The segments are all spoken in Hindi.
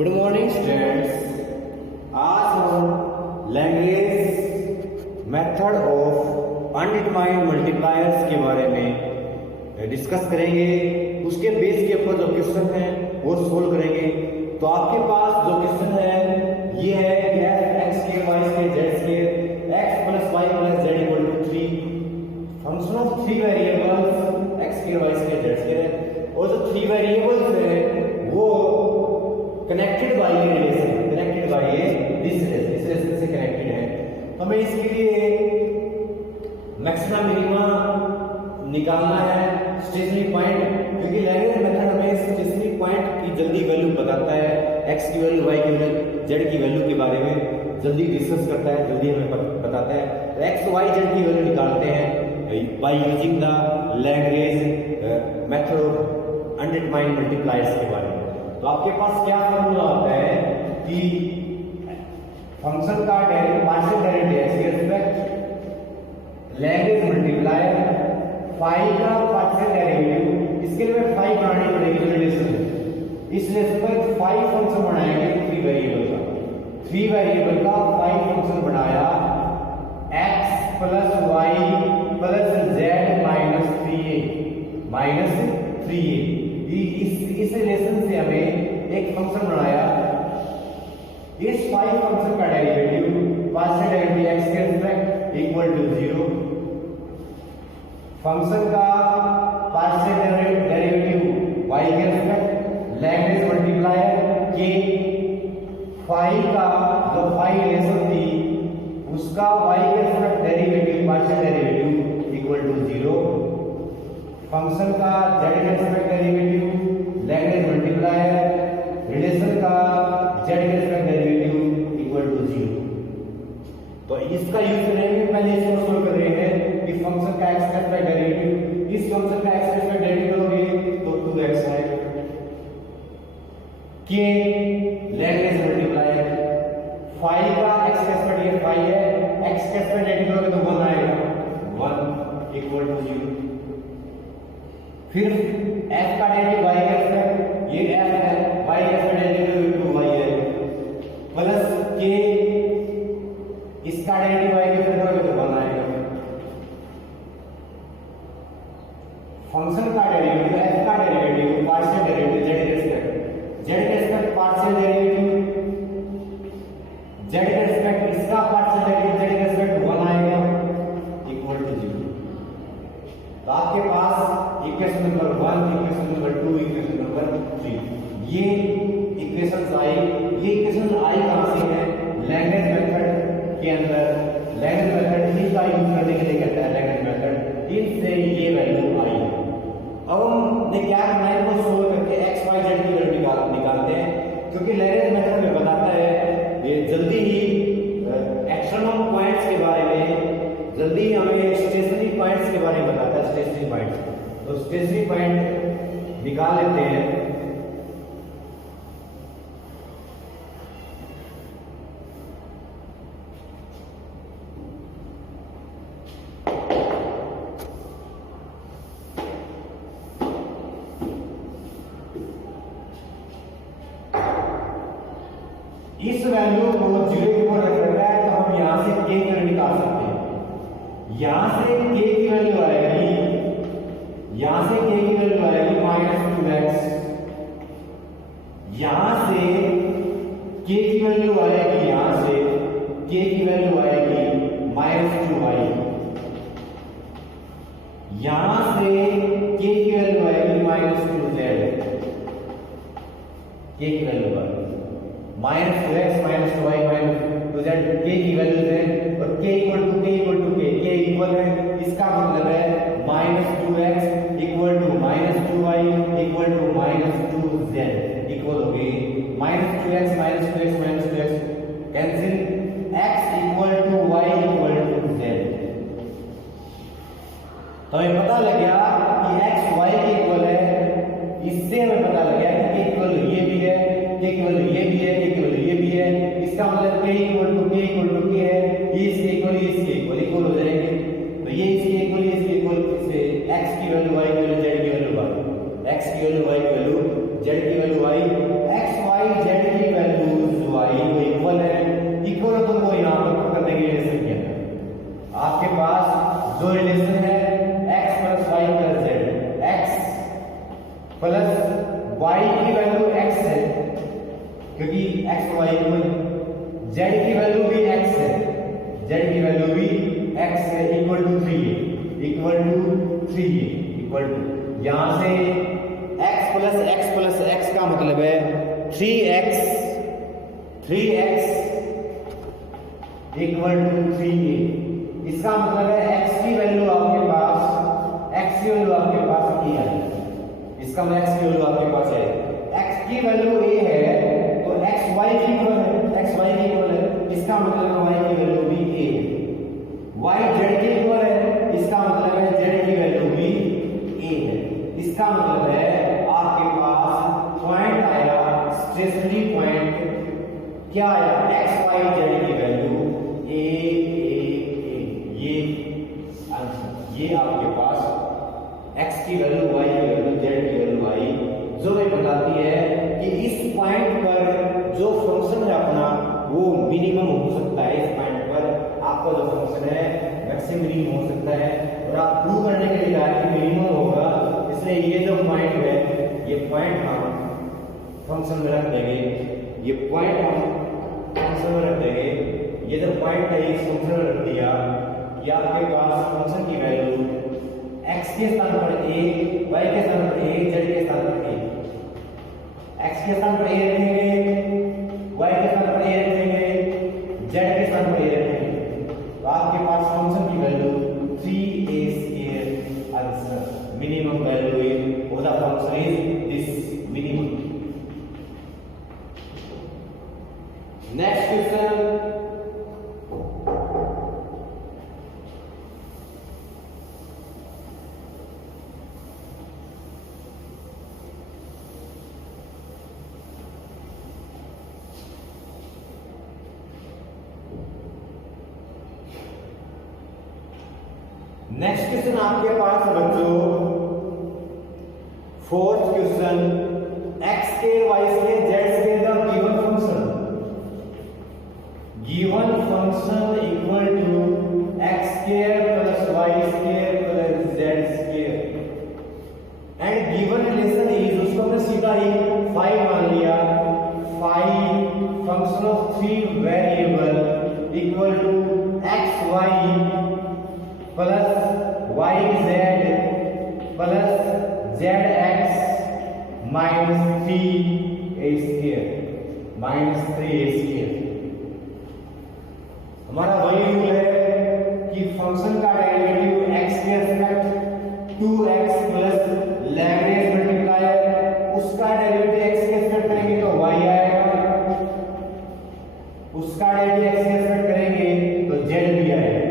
Good morning students. आज हम language method of undetermined multipliers के बारे में डिस्कस करेंगे। उसके बेस के ऊपर जो क्वेश्चन है वो सोल्व करेंगे। तो आपके पास जो क्वेश्चन है ये है कि x square y square z square x plus y plus z equal to 3 function of 3 variables x square y square z square और जो 3 वेरिएबल्स है वो connected by a relation, connected by a this relation से कनेक्टेड है। तो हमें इसके लिए मैक्सिमा मिनिमा निकालना है, स्टेशनरी पॉइंट, क्योंकि लैंग्वेज मेथड हमें स्टेशनरी पॉइंट की जल्दी वैल्यू बताता है, एक्स की वैल्यू, वाई की वैल्यू, जेड की वैल्यू के बारे में जल्दी डिस्कस करता है, जल्दी हमें बताता है। तो एक्स वाई जेड की वैल्यू निकालते हैं by using the language method of undetermined multipliers के बारे में। तो आपके पास क्या फॉर्मूला होता है कि फंक्शन का पार्शियल डेरिवेटिव एक्स के रिस्पेक्ट लैंग्वेज मल्टीप्लायर फाई का पार्शियल डेरिवेटिव, इसके लिए फाई बनानी पड़ेगी रिलेशन। इस रिस्पेक्ट फाई फंक्शन बनाएंगे 3 वेरिएबल का, 3 वेरिएबल का फाई फंक्शन बनाया x plus y plus z minus 3a इस रिलेशन से हमें एक फंक्शन बनाया। इस फाई फंक्शन का डेरिवेटिव पार्शियल डेरिवेटिव एक्स के रिस्पेक्ट इक्वल टू 0, फंक्शन का पार्शियल डेरिवेटिव वाई के रिस्पेक्ट लैंग्वेज मल्टीप्लायर के, फाई का जो फाई रिलेशन थी उसका वाई के respect derivative partial derivative equal to 0, function का जेड के रिस्पेक्ट डेरिवेटिव लैंग्वेज मल्टीप्लायर रिलेशन का जेड के रिस्पेक्ट डेरिवेटिव इक्वल टू 0। तो इसका यूज करेंगे, पहले इसको सोल्व कर रहे हैं कि फंक्शन का एक्स का रिस्पेक्ट डेरिवेटिव, इस फंक्शन का एक्स का रिस्पेक्ट डेरिवेटिव करोगे तो 2x है, के लैंग्वेज मल्टीप्लायर फाई का एक्स का रिस्पेक्ट ये फाई है, एक्स का रिस्पेक्ट डेरिवेटिव करोगे तो 1 आएगा, 1 इक्वल टू 0। फिर f का डेरिवेटिव y का रिस्पेक्ट ये f है, y का डेरिवेटिव 2y है, प्लस k इसका डेरिवेटिव y के रिस्पेक्ट करोगे तो 1 आएगा। फंक्शन का डेरिवेटिव f का डेरिवेटिव पार्शियल डेरिवेटिव z के रिस्पेक्ट पार्शियल डेरिवेटिव z के रिस्पेक्ट इसका पार्शियल डेरिवेटिव z के रिस्पेक्ट 1 आएगा इक्वल टू 0। तो आपके पास equation number 1, equation number 2, equation number 3, ये इक्वेशंस आई। ये इक्वेशन आई कहां से है? लैंग्वेज मेथड के अंदर। लैंग्वेज मेथड ही का यूज करने के लिए कहता है लैंग्वेज मेथड, इनसे ये वैल्यू आई। अब हमने क्या करना है, इसको सोल्व करके एक्स वाई जेड की वैल्यू निकालते हैं, क्योंकि लैंग्वेज मेथड में बताता है ये जल्दी ही एक्सटर्नल पॉइंट्स के बारे में, जल्दी हमें स्टेशनरी पॉइंट्स के बारे में बताता है, स्टेशनरी पॉइंट्स। तो स्टेशनरी पॉइंट निकाल लेते हैं। इस वैल्यू को 0 के ऊपर रख रखा है, तो हम यहां से k की वैल्यू निकाल सकते हैं। यहां से k की वैल्यू आएगी, यहां से k की वैल्यू आएगी -2x, यहां से k की वैल्यू आएगी, यहां से k की वैल्यू आएगी -2y, यहां से k की वैल्यू आएगी -2z, k की वैल्यू आएगी -2x -2y -2z, k की वैल्यू है, और k equal to k equal है, इसका मतलब है -2x equal to -2y equal to -2z equal हो गई -2x cancel, x equal to y equal to z। तो हमें पता लग गया कि x y के इक्वल है, इससे हमें पता लग गया कि k इक्वल ये भी है, k इक्वल ये भी है, k इक्वल ये भी है, इसका मतलब k इक्वल टू k है, ये इसके इक्वल हो जाएंगे। तो ये इसके इक्वल से x की वैल्यू y की वैल्यू z की वैल्यू y, x की वैल्यू y की वैल्यू z की value y, x y z की क्योंकि x y इक्वल z की वैल्यू भी x है, z की वैल्यू भी x है, इक्वल टू 3 है, इक्वल टू 3 है, इक्वल टू यहां से x प्लस x का मतलब है 3x इक्वल टू 3a। इसका मतलब है x की वैल्यू आपके पास a है। इसका मतलब x की वैल्यू आपके पास है, x की वैल्यू a है तो x y की इक्वल है, इसका मतलब है y की वैल्यू भी a है, y z की इक्वल है, इसका मतलब है z की वैल्यू भी a है। इसका मतलब है आपके पास पॉइंट आया, स्टेशनरी पॉइंट क्या आया, x y z की वैल्यू a ये आपके पास x की वैल्यू y की वैल्यू z की वैल्यू y जो ये बताती है कि इस पॉइंट पर जो फंक्शन है अपना वो मिनिमम हो सकता है, इस पॉइंट पर आपका जो फंक्शन है मैक्सिमम मिनिमम हो सकता है, और आप प्रूव करने के लिए कहा कि मिनिमम होगा, इसलिए ये जो पॉइंट है ये पॉइंट हम फंक्शन में रख देंगे, ये पॉइंट हम फंक्शन में रख देंगे, ये जो पॉइंट है इस फंक्शन में रख दिया कि आपके पास फंक्शन की वैल्यू x के स्थान पर a, y के स्थान पर a, z के स्थान पर a, x के स्थान पर a रखेंगे, y के स्थान पर a रखेंगे, z के स्थान पर a रखेंगे, तो आपके पास फंक्शन की value 3a² answer minimum value is of the function is this minimum. Next question, next question आपके पास बच्चों fourth question, x square y square z square the given function equal to x square plus y square plus z square and given relation is, उसको हमने सीधा ही phi मान लिया, phi function of 3 variable equal to x y plus yz plus zx minus 3a square. हमारा वही रूल है कि फंक्शन का डेरिवेटिव x के respect 2x plus Lagrange multiplier, उसका डेरिवेटिव x के रिस्पेक्ट करेंगे तो y आएगा, उसका डेरिवेटिव x के रिस्पेक्ट करेंगे तो z भी आएगा,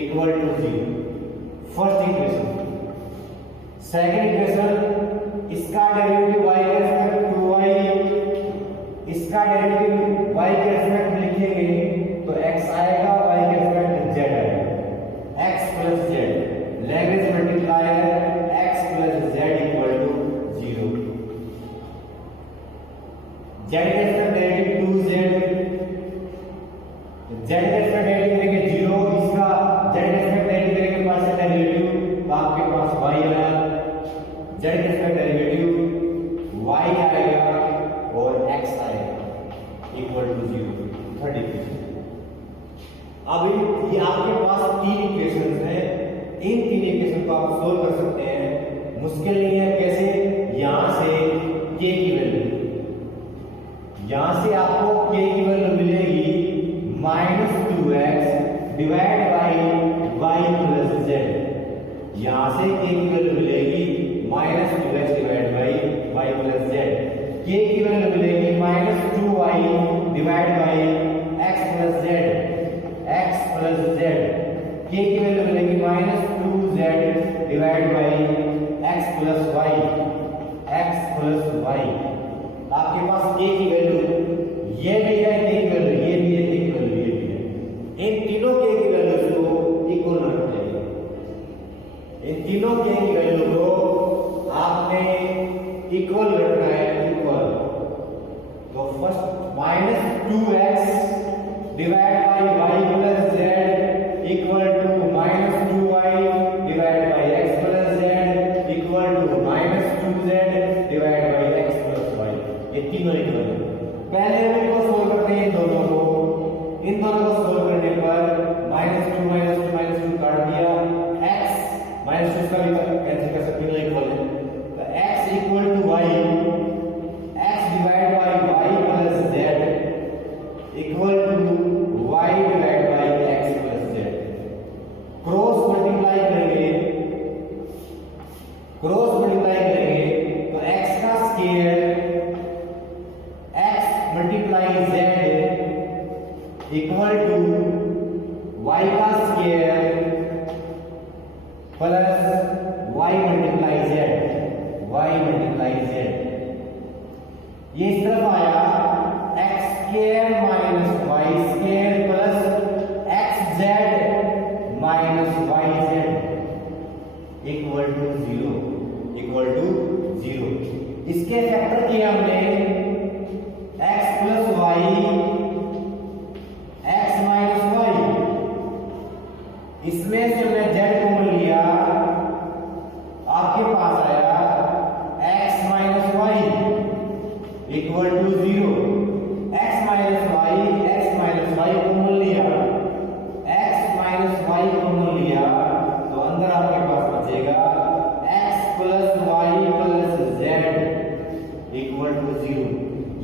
equal to 0। First equation. Second equation, इसका डेरिवेटिव y के रिस्पेक्ट 2y, इसका डेरिवेटिव y के रिस्पेक्ट लिखेंगे तो x आएगा, y के रिस्पेक्ट z आएगा, x plus z Lagrange multiplier x plus z equal to 0। z के रिस्पेक्ट डेरिवेटिव 2z, z के रिस्पेक्ट डेरिवेटिव लेंगे 0, इसका z के रिस्पेक्ट डेरिवेटिव लेंगे पार्शियल डेरिवेटिव, तो आपके पास y आया, z के रिस्पेक्ट डेरिवेटिव y आएगा और x आएगा, इक्वल टू 0। Third equation. अब ये आपके पास तीन इक्वेशंस हैं, इन तीन इक्वेशन को आप सोल्व कर सकते हैं, मुश्किल नहीं है। कैसे? यहां से k की वैल्यू, यहां से आपको k की वैल्यू मिलेगी -2x divide by y plus z, यहां से k की वैल्यू मिलेगी -2x divide by y plus z, k की वैल्यू मिलेगी -2y divide by x plus z, k की वैल्यू मिलेगी -2z divide by x plus y। आपके पास k की वैल्यू ये भी है, k की वैल्यू ये भी है, k की वैल्यू ये भी है। इन तीनों k की वैल्यूज को इक्वल रखना है, इन तीनों k की वैल्यू को आपने इक्वल रखना है, इक्वल। तो first -2x divide by y plus z equal to -2y divide by x plus z equal to -2z divide by x plus y। ये तीनों इक्वल है। पहले हम इनको सोल्व करते हैं, इन दोनों को सोल्व करने पर -2 काट दिया, x -2 का भी कैंसिल कर सकते हैं, इक्वल है। तो x equal to y, x divide by y plus z equal to y divide by x plus z। Cross multiply करेंगे तो x का square x multiply z equal to y का square plus y multiply z। ये इस तरफ आया x square minus y square plus xz minus yz equal to 0। इसके फैक्टर किए हमने x plus y, x minus y, इसमें से हमने z कॉमन लिया, आपके पास आया x minus y equal to 0। x minus y common लिया, तो अंदर आपके पास बचेगा x plus y plus z equal to 0।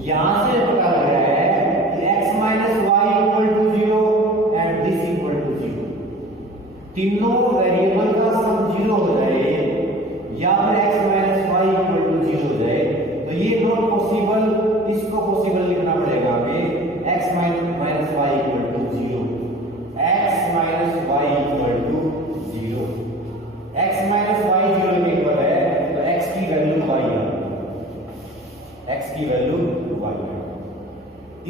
यहां से पता लग रहा है कि x minus y equal to 0 and this equal to 0। तीनों वेरिएबल का सम 0 हो जाए या फिर x minus y equal to 0 हो जाए तो ये नॉट पॉसिबल, इसको पॉसिबल लिखना पड़ेगा हमें x minus y equal to 0। x minus y equal to 0, x minus y 0 के इक्वल है तो x की वैल्यू y है,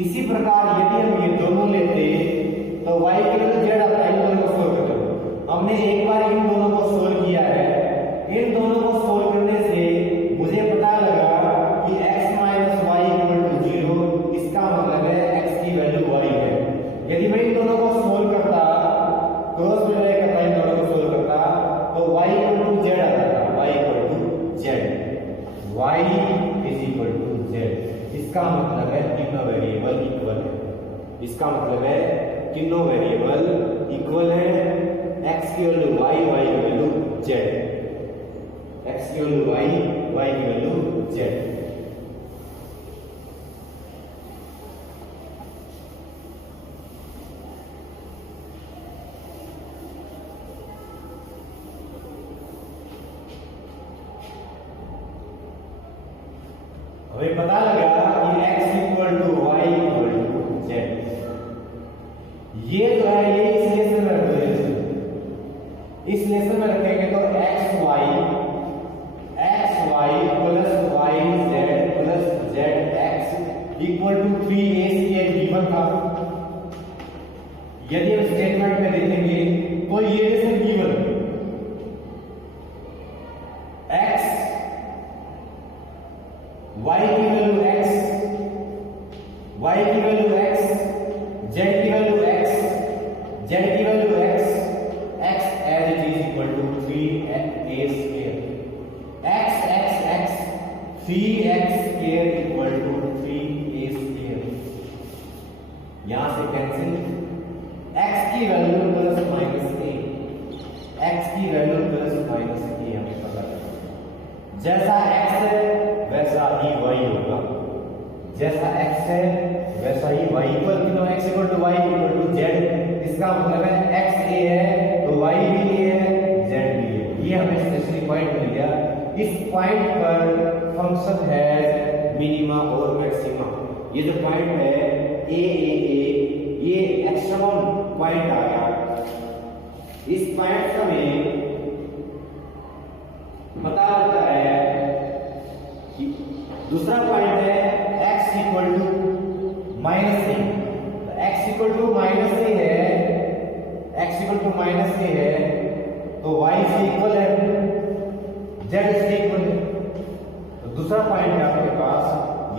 इसी प्रकार यदि हम ये दोनों लेते तो y के लिए z आता है, इन दोनों को सोल्व करो। हमने एक बार इन दोनों को सोल्व किया है, इन दोनों को सोल्व करने से मुझे पता लगा कि x minus y equal to 0, इसका मतलब है x की वैल्यू y है। यदि मैं इन दोनों को सोल्व करता, क्रॉस मल्टीप्लाई करता, इन दोनों को सोल्व करता तो y इक्वल टू z आता था, y इक्वल टू z। इसका मतलब है तीनों वेरिएबल इक्वल है, x की वैल्यू y की वैल्यू z, x की वैल्यू y की वैल्यू z। हमें पता लगा कि x equal to y equal to z। ये जो है ये इस लेसन में रखेंगे, तो x y plus y z plus z x equal to 3a square given था। यदि हम स्टेटमेंट में देखेंगे तो ये लेसन गिवन x y की वैल्यू x, z की वैल्यू x, x as it is equal to 3a square, x 3x square equal to 3a square. यहां से कैंसिल, x की वैल्यू प्लस माइनस a, हमें पता है। जैसा x है वैसा ही y होगा, इक्वल तीनों x equal to y equal to z। इसका मतलब है x a है तो y भी a है, z भी a। ये हमें स्टेशनरी पॉइंट मिल गया। इस पॉइंट पर फंक्शन है मिनिमा और मैक्सिमा। ये जो पॉइंट है a ये एक्सट्रीमम पॉइंट आ गया। इस पॉइंट का में पता लगता है कि दूसरा पॉइंट है x equal to minus a। x equal to minus a है तो y से इक्वल है, z से इक्वल है। तो दूसरा पॉइंट है आपके पास,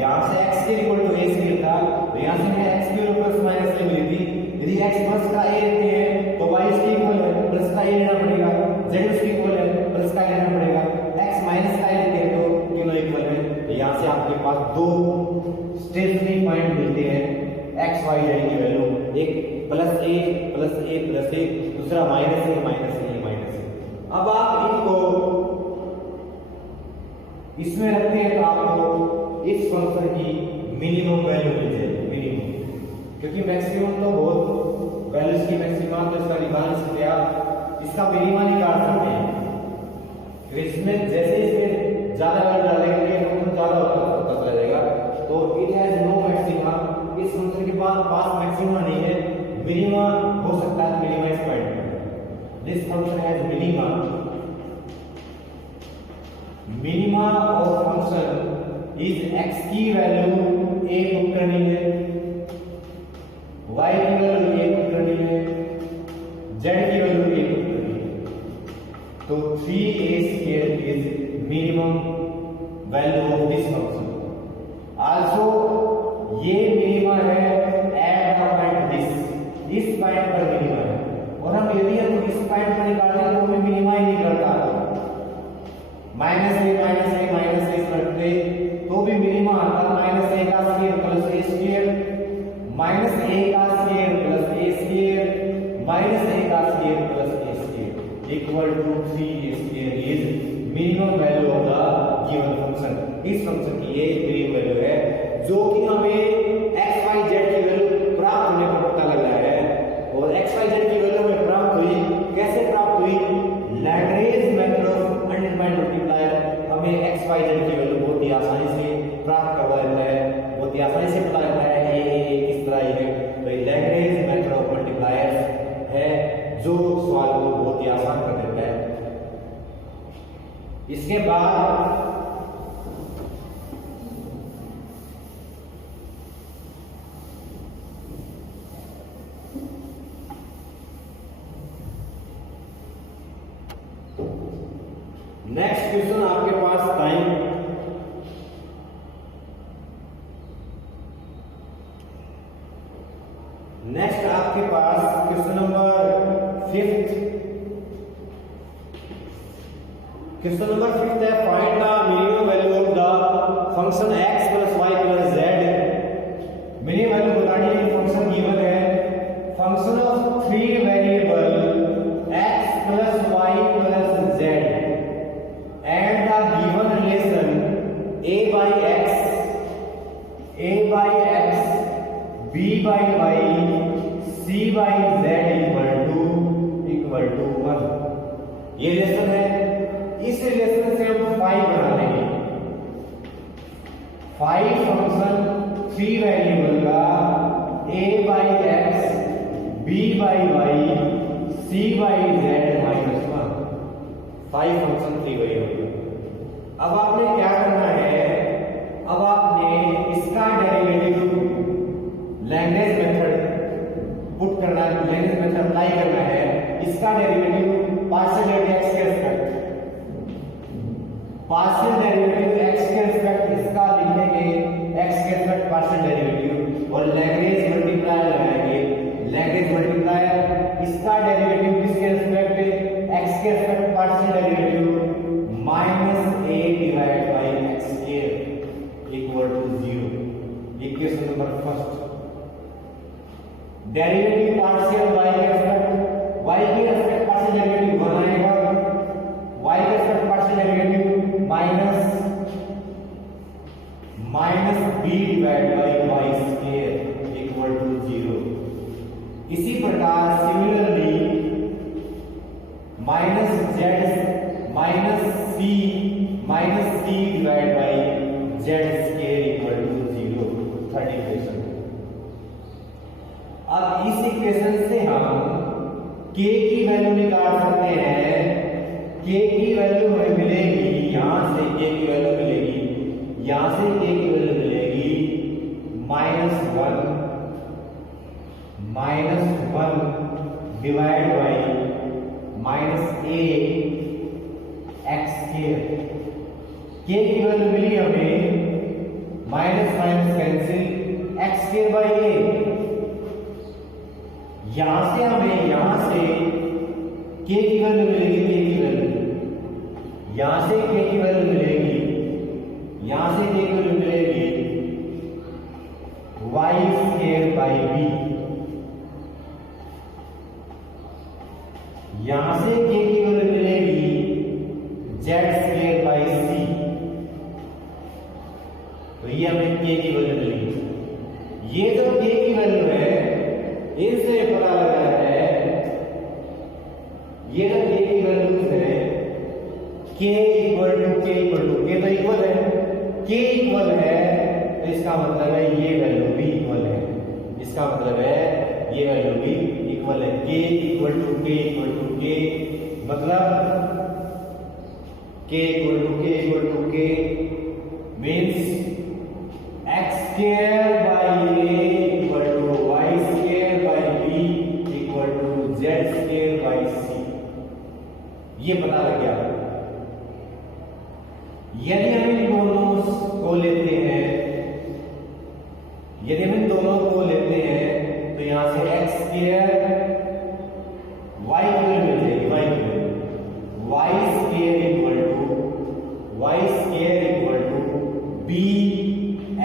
यहां से x के इक्वल टू a स्क्वायर था तो यहां से हमें x square plus minus a मिली थी। यदि x प्लस का a लेते हैं तो y इसके इक्वल है, प्लस का a लेना पड़ेगा, z उसके इक्वल है, प्लस का लेना पड़ेगा। x माइनस का a लेते हैं तो तीनों इक्वल है, यहाँ से आपके पास दो स्टेशनरी पॉइंट मिलते हैं एक्स वाई जेड की वैल्यू, एक प्लस ए प्लस ए प्लस ए, दूसरा माइनस ए माइनस ए माइनस ए। अब आप इनको इसमें रखते हैं तो आपको इस फंक्शन की मिनिमम वैल्यू मिल जाएगी, मिनिमम, क्योंकि मैक्सिमम तो बहुत वैल्यूज की मैक्सिमम तो इसका निकाल नहीं सकते आप, इसका मिनिमा निकाल सकते हैं। तो इसमें जैसे इसमें ज्यादा वैल्यू डालेंगे तो ज्यादा होता चला जाएगा। तो इट हैज नो मैक्सिमा, इस फंक्शन के पास मैक्सिमा नहीं है, मिनिमा हो सकता है मिनिमा इस पॉइंट पर। This function has minima, minima of function is x की वैल्यू a पुट करनी है, y की वैल्यू a पुट करनी है, z की वैल्यू a पुट करनी है। तो 3a² is minimum value of this function. Also ये मिनिमा है एट द पॉइंट दिस, इस पॉइंट पर मिनिमा है, और हम यदि हम इस पॉइंट पर निकालें तो हमें मिनिमा ही निकलता है, माइनस ए करते तो भी मिनिमा आता, माइनस ए का square plus a square, minus a का square plus a square, minus a का square plus a square equal to 3a² is minimum value of the given function. इस फंक्शन की ये मिनिमम वैल्यू है जो कि हमें x y z की वैल्यू प्राप्त होने पर पता लग रहा है। और x y z की वैल्यू हमें प्राप्त हुई, कैसे प्राप्त हुई? Lagrange method of undetermined multiplier हमें x y z की वैल्यू बहुत ही आसानी से प्राप्त करवा देता है, बहुत ही आसानी से पता लगता है ये किस तरह है। तो ये लैग्रेंज मेथड ऑफ मल्टीप्लायर है जो सवाल को बहुत ही आसान कर देता है। इसके बाद नेक्स्ट क्वेश्चन आपके पास टाइम नेक्स्ट आपके पास question number 5th, question number 5th है find the minimum value of the function x plus y plus z। Minimum value बतानी है, फंक्शन गिवन है, function of 3 variable x plus y plus z and the given relation a by x, b by y, c by z equal to 1। ये रिलेशन है, इस रिलेशन से हम फाई बना लेंगे। फाई फंक्शन 3 वेरिएबल का a by x, b by y, c by z minus 1, phi function 3 variable. अब आपने क्या करना है, अब आपने इसका डेरिवेटिव लैग्रेंज मेथड पुट करना है, लैग्रेंज मेथड अप्लाई करना है। इसका डेरिवेटिव पार्शियल डेरिवेटिव x के रिस्पेक्ट, पार्शियल डेरिवेटिव x के रिस्पेक्ट इसका लिखेंगे, x के रिस्पेक्ट पार्शियल डेरिवेटिव, और लैग्रेंज मल्टीप्लायर लगाएंगे। लैग्रेंज मल्टीप्लायर इसका डेरिवेटिव किसके रिस्पेक्ट, x के respect partial derivative minus a divide by x square equal to 0। Equation number first, derivative partial y के रिस्पेक्ट, y के रिस्पेक्ट पार्शियल डेरिवेटिव 1 आएगा, y के respect partial derivative minus b divide by y square equal to 0। इसी प्रकार similarly minus c divide by z square equal to 0, third equation. अब इस इक्वेशन से हम k की वैल्यू निकाल सकते हैं। k की वैल्यू हमें मिलेगी, यहां से k की वैल्यू मिलेगी, यहां से k की वैल्यू मिलेगी -1 divide by minus a x square. k की वैल्यू मिली हमें minus cancel, x square by a। यहां से हमें यहां से k की वैल्यू मिलेगी, k की वैल्यू यहां से k की वैल्यू मिलेगी, यहां से के की वैल्यू मिलेगी y स्क्वायर बाई बी, यहां से के की वैल्यू मिलेगी z स्क्वायर बाई सी। तो ये हमें के की वैल्यू मिलेगी। ये जो के की वैल्यू है इससे पता लगा है, ये जो के की वैल्यू है के इक्वल टू के तो इक्वल है, के इक्वल है तो इसका मतलब है ये वैल्यू भी इक्वल है, इसका मतलब है ये वैल्यू भी इक्वल है। के इक्वल टू के मतलब के इक्वल टू के means x square by a equal to y square by b equal to z square by c। ये पता लग गया। यदि हम इन दोनों को लेते हैं, यदि हम इन दोनों को लेते हैं तो यहां से x स्क्वायर y की वैल्यू मिल जाएगी, y square equal to b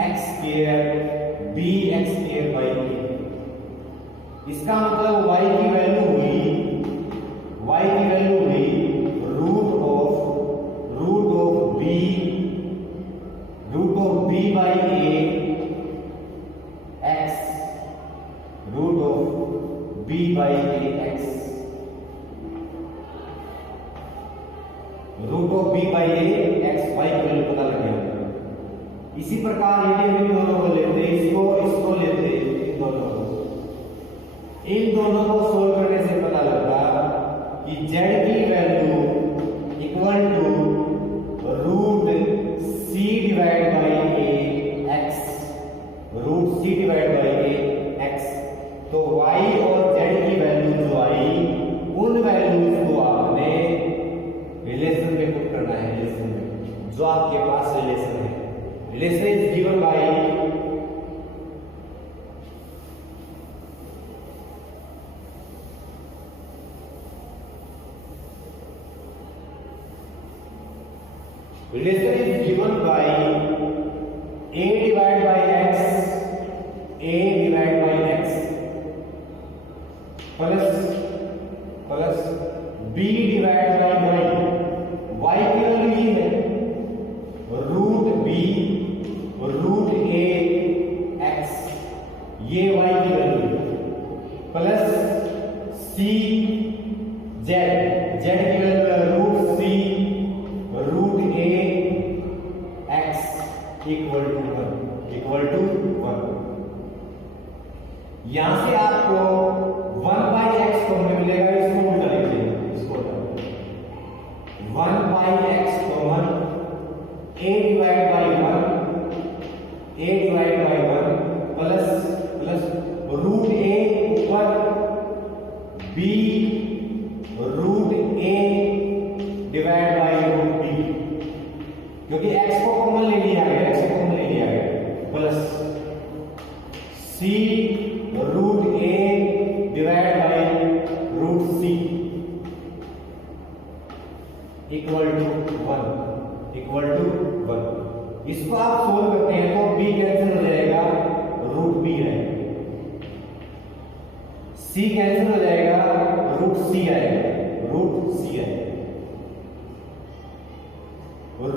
x square by a। इसका मतलब y की वैल्यू हुई root of b by a x, root of b by a x, root of b by a x, y की वैल्यू पता लग गया। इसी प्रकार यदि हम इन दोनों को लेते, इसको लेते, इन दोनों को सोल्व करने से पता लगता कि z की value equal to root c divide by a x, root c divide by a x। तो y और z की वैल्यू जो आई, उन वैल्यूज को आपने रिलेशन में पुट करना है, रिलेशन में जो आपके पास रिलेशन है। Relation is given by relation is given by a divided by x plus b divided by y की वैल्यू ये है root b root a x, ये y की वैल्यू प्लस c z की वैल्यू है root c root a x equal to 1। यहां से आपको 1 बाई एक्स कॉमन मिलेगा, इसको उल्टा लिख देंगे, इसको 1 by x common a divide by 1 plus root a ऊपर b root a divide by root b, क्योंकि x को कॉमन ले लिया गया, plus c root a divide by root c equal to 1। इसको आप सोल्व करते हैं तो b कैंसिल हो जाएगा, रूट b रहेगा, c कैंसिल हो जाएगा, रूट c आएगा,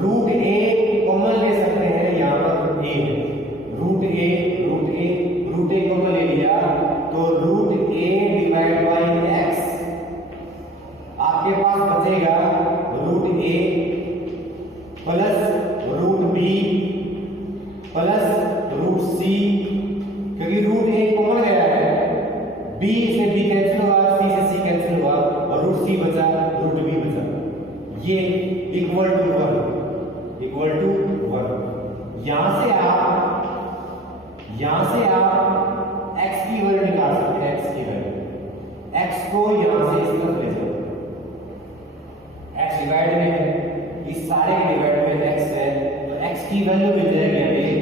रूट a कॉमन ले सकते हैं, यहां पर a रूट a कॉमन ले लिया तो root a divide by x आपके पास बचेगा root a plus root b plus root c, क्योंकि रूट a कॉमन गया है, b से b कैंसिल हुआ, c से c कैंसिल हुआ और रूट c बचा, रूट b बचा, ये इक्वल टू 1। यहां से आप x की वैल्यू निकाल सकते हैं, x की वैल्यू, x को यहां से इस तरफ ले जाओ, x डिवाइड में है, इस सारे के डिवाइड में x है, तो x की वैल्यू मिल जाएगी, हमें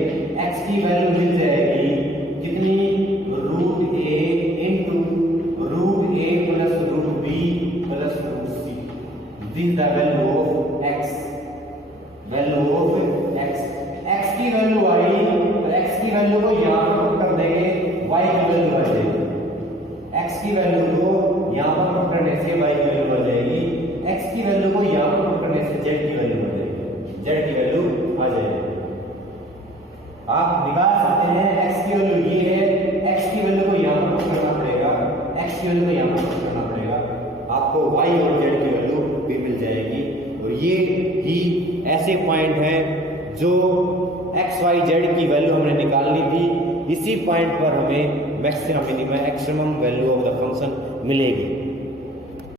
x की वैल्यू मिल जाएगी कितनी, root a into root a plus root b plus root c। This the value of x, x की वैल्यू को यहाँ पर पुट करने से y की वैल्यू आ जाएगी, x की वैल्यू को यहाँ पर पुट करने से z की वैल्यू आ जाएगी, z की वैल्यू आ जाएगी। आप निकाल सकते हैं x की वैल्यू ये है, x की वैल्यू को यहाँ पर पुट करना पड़ेगा, x की वैल्यू को यहाँ पर पुट करना पड़ेगा, आपको y और z की वैल्यू भी मिल जाएगी। और ये ही ऐसे पॉइंट हैं जो x y z की वैल्यू हमने निकालनी थी, इसी पॉइंट पर हमें maximum minimum extremum value of the function मिलेगी।